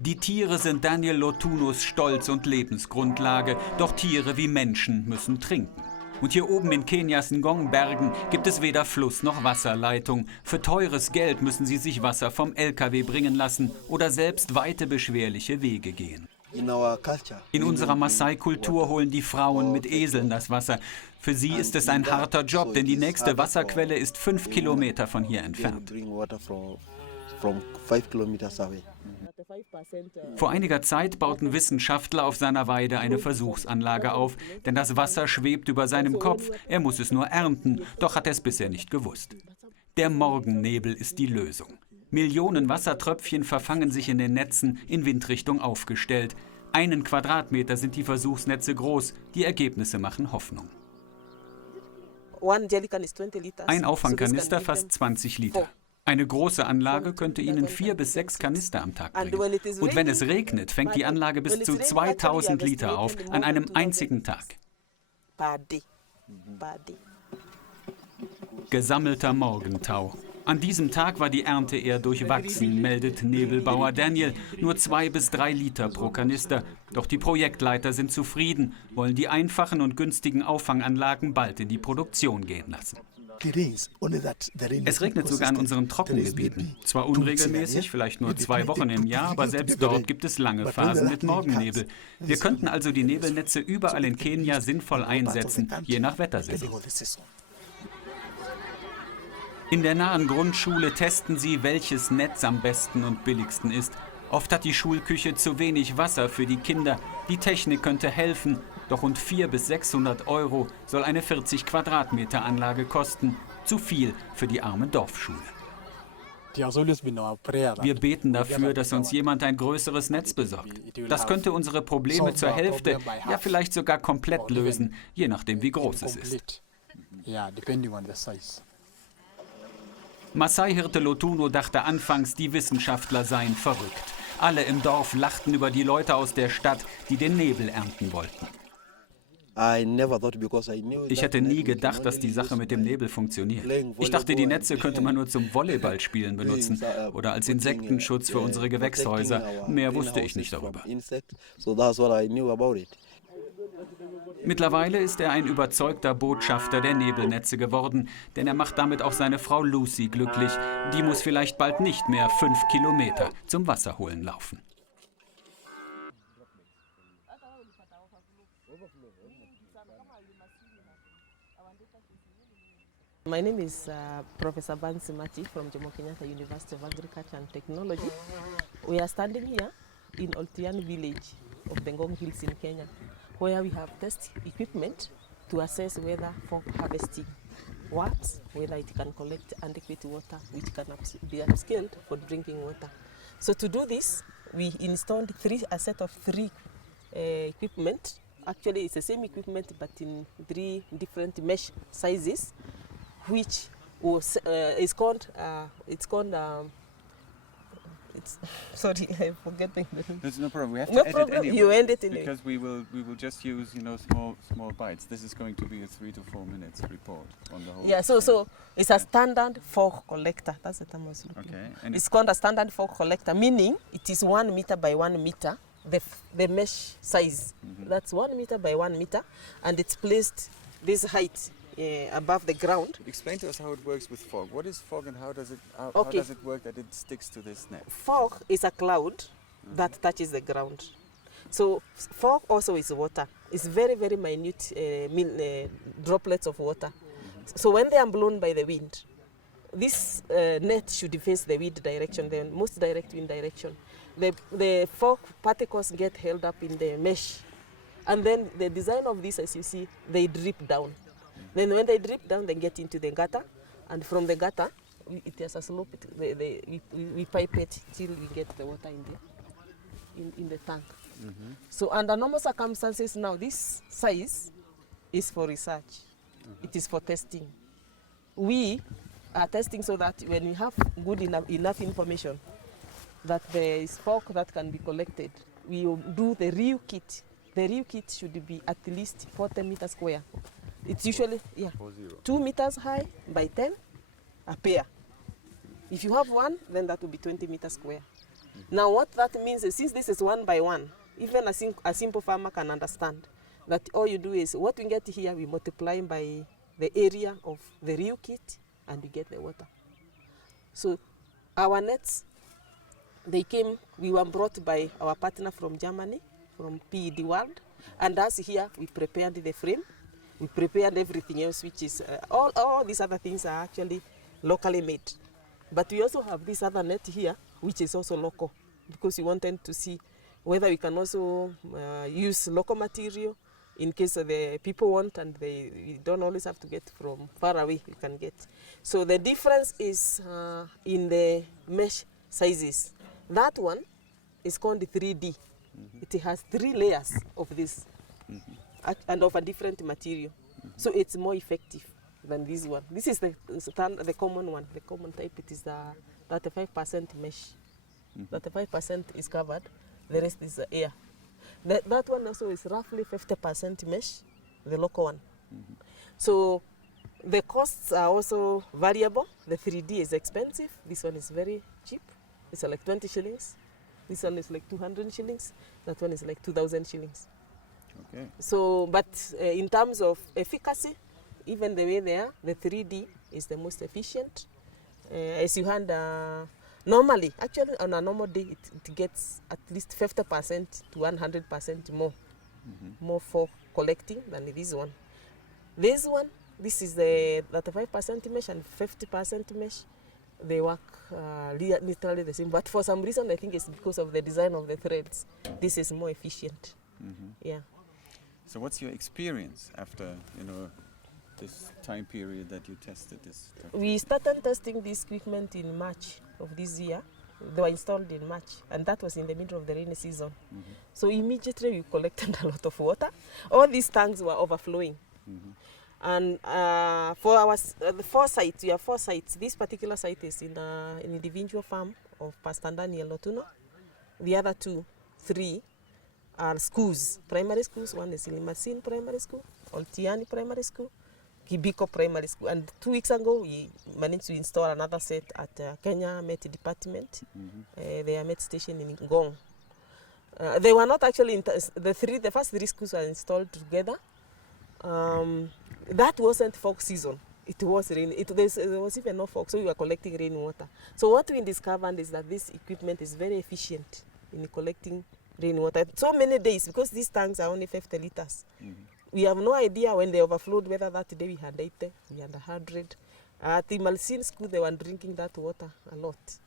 Die Tiere sind Daniel Lotunos Stolz und Lebensgrundlage, doch Tiere wie Menschen müssen trinken. Und hier oben in Kenias Ngong-Bergen gibt es weder Fluss noch Wasserleitung. Für teures Geld müssen sie sich Wasser vom LKW bringen lassen oder selbst weite beschwerliche Wege gehen. In unserer Maasai-Kultur holen die Frauen mit Eseln das Wasser. Für sie ist es ein harter Job, denn die nächste Wasserquelle ist 5 Kilometer von hier entfernt. Vor einiger Zeit bauten Wissenschaftler auf seiner Weide eine Versuchsanlage auf, denn das Wasser schwebt über seinem Kopf, er muss es nur ernten, doch hat er es bisher nicht gewusst. Der Morgennebel ist die Lösung. Millionen Wassertröpfchen verfangen sich in den Netzen, in Windrichtung aufgestellt. 1 Quadratmeter sind die Versuchsnetze groß, die Ergebnisse machen Hoffnung. Ein Auffangkanister fasst 20 Liter. Eine große Anlage könnte Ihnen 4 bis 6 Kanister am Tag bringen. Und wenn es regnet, fängt die Anlage bis zu 2000 Liter auf, an einem einzigen Tag. Gesammelter Morgentau. An diesem Tag war die Ernte eher durchwachsen, meldet Nebelbauer Daniel. Nur 2 bis 3 Liter pro Kanister. Doch die Projektleiter sind zufrieden, wollen die einfachen und günstigen Auffanganlagen bald in die Produktion gehen lassen. Es regnet sogar in unseren Trockengebieten. Zwar unregelmäßig, vielleicht nur 2 Wochen im Jahr, aber selbst dort gibt es lange Phasen mit Morgennebel. Wir könnten also die Nebelnetze überall in Kenia sinnvoll einsetzen, je nach Wettersaison. In der nahen Grundschule testen sie, welches Netz am besten und billigsten ist. Oft hat die Schulküche zu wenig Wasser für die Kinder. Die Technik könnte helfen, doch rund 400 bis 600 € soll eine 40 Quadratmeter Anlage kosten. Zu viel für die arme Dorfschule. Wir beten dafür, dass uns jemand ein größeres Netz besorgt. Das könnte unsere Probleme zur Hälfte, ja vielleicht sogar komplett lösen, je nachdem wie groß es ist. Maasai-Hirte Lotuno dachte anfangs, die Wissenschaftler seien verrückt. Alle im Dorf lachten über die Leute aus der Stadt, die den Nebel ernten wollten. Ich hätte nie gedacht, dass die Sache mit dem Nebel funktioniert. Ich dachte, die Netze könnte man nur zum Volleyballspielen benutzen oder als Insektenschutz für unsere Gewächshäuser. Mehr wusste ich nicht darüber. Mittlerweile ist er ein überzeugter Botschafter der Nebelnetze geworden, denn er macht damit auch seine Frau Lucy glücklich. Die muss vielleicht bald nicht mehr 5 Kilometer zum Wasserholen laufen. My name is Professor Bancy from University of Agriculture and Technology. We are standing here in Oltian village of the Ngong Hills in Kenya, where we have test equipment to assess whether fork harvesting works, whether it can collect adequate water which can be upscaled for drinking water. So to do this, we installed a set of 3 equipment. Actually, it's the same equipment but in 3 different mesh sizes, which was sorry, I'm forgetting. There's no problem. We have to edit anyway. You end it anyway. Because we will just use small bites. This is going to be a 3 to 4 minutes report on the whole. Yeah, so it's a standard fork collector. That's the term I was looking. Okay. And it's called a standard fork collector, meaning it is 1 meter by 1 meter. The mesh size. That's 1 meter by 1 meter, and it's placed this height above the ground. Explain to us how it works with fog. What is fog and how does it work that it sticks to this net? Fog is a cloud that touches the ground. So fog also is water. It's very, very minute droplets of water. So when they are blown by the wind, this net should face the wind direction, the most direct wind direction. The fog particles get held up in the mesh. And then the design of this, as you see, they drip down. Then when they drip down, they get into the gutter. And from the gutter, it has a slope. We pipe it till we get the water in the tank. So under normal circumstances now, this size is for research. It is for testing. We are testing so that when we have good enough information that there is fog that can be collected, we will do the real kit. The real kit should be at least 40 meters square. It's usually 2 meters high by 10 a pair. If you have one, then that will be 20 meters square. Now what that means is, since this is one by one, even a simple farmer can understand that all you do is what we get here, we multiply by the area of the real kit and we get the water. So our nets, we were brought by our partner from Germany, from PED World, and us here, we prepared the frame, we prepared everything else, which is, all these other things are actually locally made. But we also have this other net here, which is also local, because we wanted to see whether we can also use local material in case the people want, and we don't always have to get from far away, you can get. So the difference is in the mesh sizes. That one is called 3D. It has 3 layers of this and of a different material. So it's more effective than this one. This is the common one, the common type. It is the 35% mesh. 35% is covered, the rest is air. That one also is roughly 50% mesh, the local one. So the costs are also variable. The 3D is expensive. This one is very cheap. It's like 20 shillings. This one is like 200 shillings. That one is like 2,000 shillings. Okay. So, but in terms of efficacy, even the way they are, the 3D is the most efficient. As you had normally, actually on a normal day, it gets at least 50% to 100% more for collecting than this one. This is the 35% mesh and 50% mesh. They work literally the same, but for some reason I think it's because of the design of the threads. This is more efficient. Yeah. So what's your experience after this time period that you tested this? We started testing this equipment in March of this year. They were installed in March, and that was in the middle of the rainy season. So immediately we collected a lot of water. All these tanks were overflowing. And for our the 4 sites, we have 4 sites. This particular site is in an individual farm of Pastor Daniel Lotuno. The other 3 are schools, primary schools. One is Ilimasin Primary School, Oltiani Primary School, Kibiko Primary School. And 2 weeks ago, we managed to install another set at Kenya Met Department, their Met station in Ngong. They were not actually, the first 3 schools were installed together. That wasn't fog season. It was rain. There was even no fog, so we were collecting rainwater. So what we discovered is that this equipment is very efficient in collecting rainwater. So many days, because these tanks are only 50 liters. We have no idea when they overflowed, whether that day we had 80, we had 100. At the Malsin school, they were drinking that water a lot.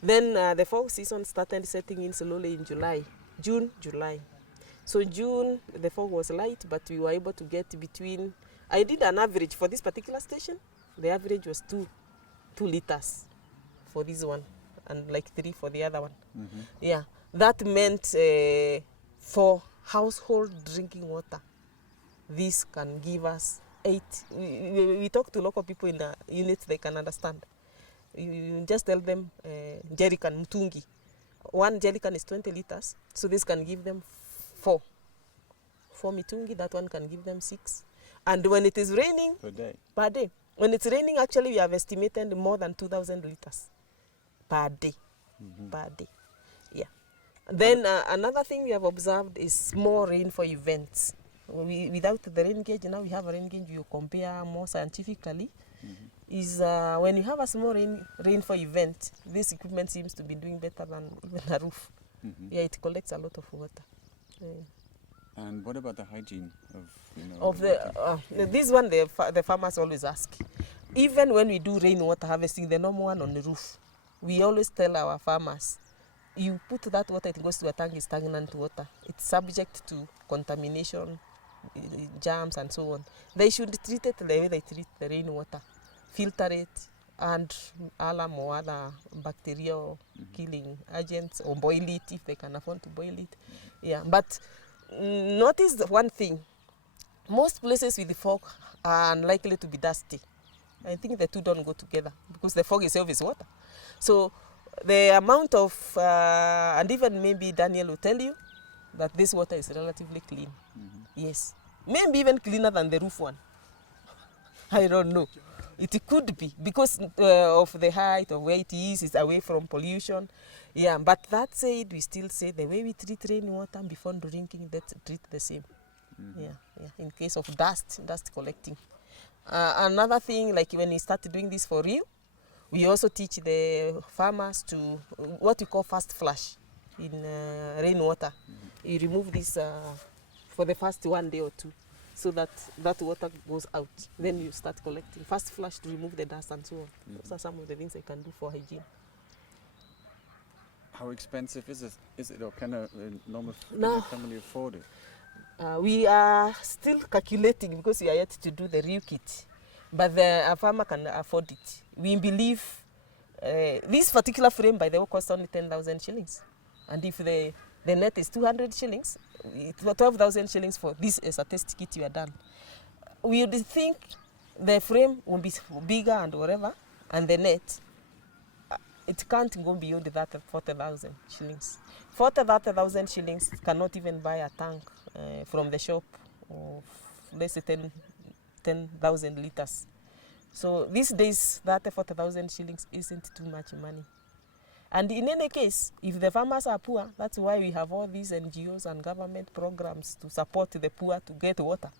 Then the fog season started setting in slowly in June, July. So June, the fog was light, but we were able to get between, I did an average for this particular station. The average was 2 liters for this one, and like 3 for the other one. Yeah, that meant for household drinking water, this can give us 8. We talk to local people in the units, they can understand. You just tell them jerrycan mtungi. 1 jerrycan is 20 liters, so this can give them 4 mitungi. That one can give them 6. And when it is raining, per day. When it's raining, actually we have estimated more than 2,000 liters per day. Per day. Yeah. Then another thing we have observed is small rain for events. Without the rain gauge, now we have a rain gauge you compare more scientifically. Is when you have a small rain for event, this equipment seems to be doing better than even a roof. Yeah, it collects a lot of water. And what about the hygiene of this one? The farmers always ask. Even when we do rainwater harvesting, the normal one on the roof, we always tell our farmers, you put that water, it goes to a tank, is stagnant water. It's subject to contamination, germs, and so on. They should treat it the way they treat the rainwater, filter it, and alarm or other bacterial killing agents, or boil it if they can afford to boil it. Yeah, but notice one thing. Most places with the fog are unlikely to be dusty. I think the two don't go together because the fog itself is water. So the amount of, and even maybe Daniel will tell you that this water is relatively clean. Yes, maybe even cleaner than the roof one. I don't know. It could be because of the height of where it is, it's away from pollution. Yeah, but that said, we still say the way we treat rainwater before drinking, let's treat the same. Yeah. In case of dust collecting. Another thing, like when we start doing this for real, we also teach the farmers to what we call fast flush in rainwater. You remove this for the first 1 day or two, so that water goes out. Then you start collecting. Fast flush to remove the dust and so on. Those are some of the things I can do for hygiene. How expensive is it, or can a normal family afford it? We are still calculating because we are yet to do the real kit, but a farmer can afford it. We believe this particular frame, by the way, costs only 10,000 shillings, and if the net is 200 shillings, 12,000 shillings for this as a test kit, you are done. We would think the frame will be bigger and whatever, and the net, it can't go beyond that 40,000 shillings. 40,000 shillings cannot even buy a tank from the shop of less than 10,000 liters. So these days, that 40,000 shillings isn't too much money. And in any case, if the farmers are poor, that's why we have all these NGOs and government programs to support the poor to get water.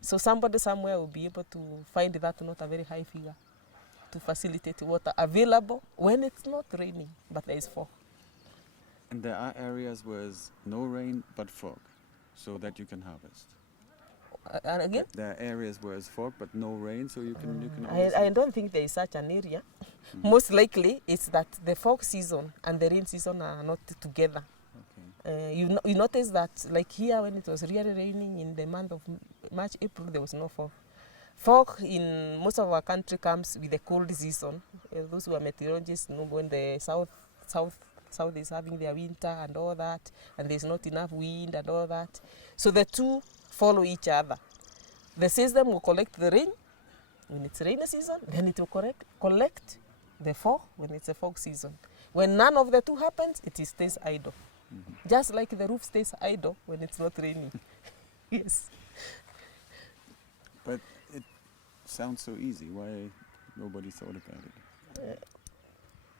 So somebody somewhere will be able to find that not a very high figure to facilitate water available when it's not raining, but there is fog. And there are areas where there's no rain but fog, so that you can harvest. And again? There are areas where it's fog but no rain, so you can I don't think there is such an area. Most likely it's that the fog season and the rain season are not together. Okay. You notice that, like here, when it was really raining in the month of March, April, there was no fog. Fog in most of our country comes with the cold season. Those who are meteorologists know when the south is having their winter and all that, and there's not enough wind and all that. So the two follow each other. The system will collect the rain when it's rainy season, then it will collect the fog when it's a fog season. When none of the two happens, it stays idle. Just like the roof stays idle when it's not raining. Yes. But it sounds so easy. Why nobody thought about it?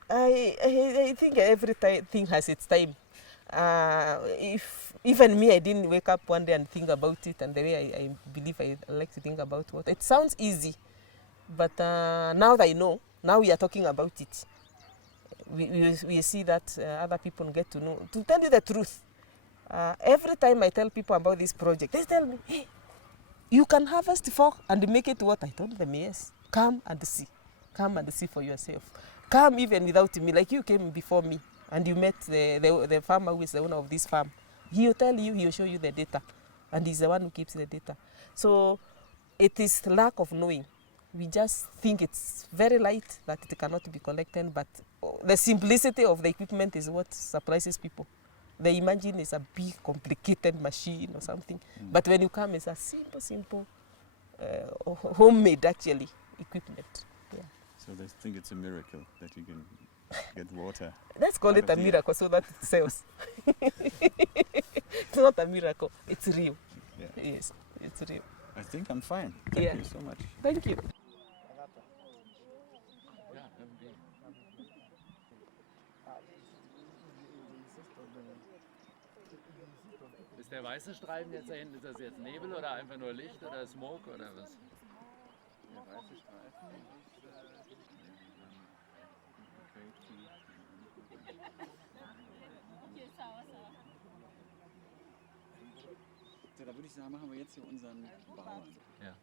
I think everything has its time. If even me, I didn't wake up one day and think about it, and the way I believe I like to think about water. It sounds easy, but now that I know, now we are talking about it. We see that other people get to know. To tell you the truth, every time I tell people about this project, they tell me, hey, you can harvest fog and make it water. I told them, yes, come and see. Come and see for yourself. Come even without me, like you came before me and you met the farmer who is the owner of this farm. He'll tell you, he'll show you the data, and he's the one who keeps the data. So it is lack of knowing. We just think it's very light, that it cannot be collected, but the simplicity of the equipment is what surprises people. They imagine it's a big, complicated machine or something, but when you come, it's a simple, homemade, actually, equipment. Yeah. So they think it's a miracle that you can get water. Let's call it a miracle so that it sells. It's not a miracle, it's real. Yeah. Yes, it's real. I think I'm fine. Thank you so much. Thank you. Ist der weiße Streifen jetzt da hinten, ist das jetzt Nebel oder einfach nur Licht oder Smoke oder was? Der weiße Streifen ist So, da würde ich sagen, machen wir jetzt hier unseren Bauern. Ja.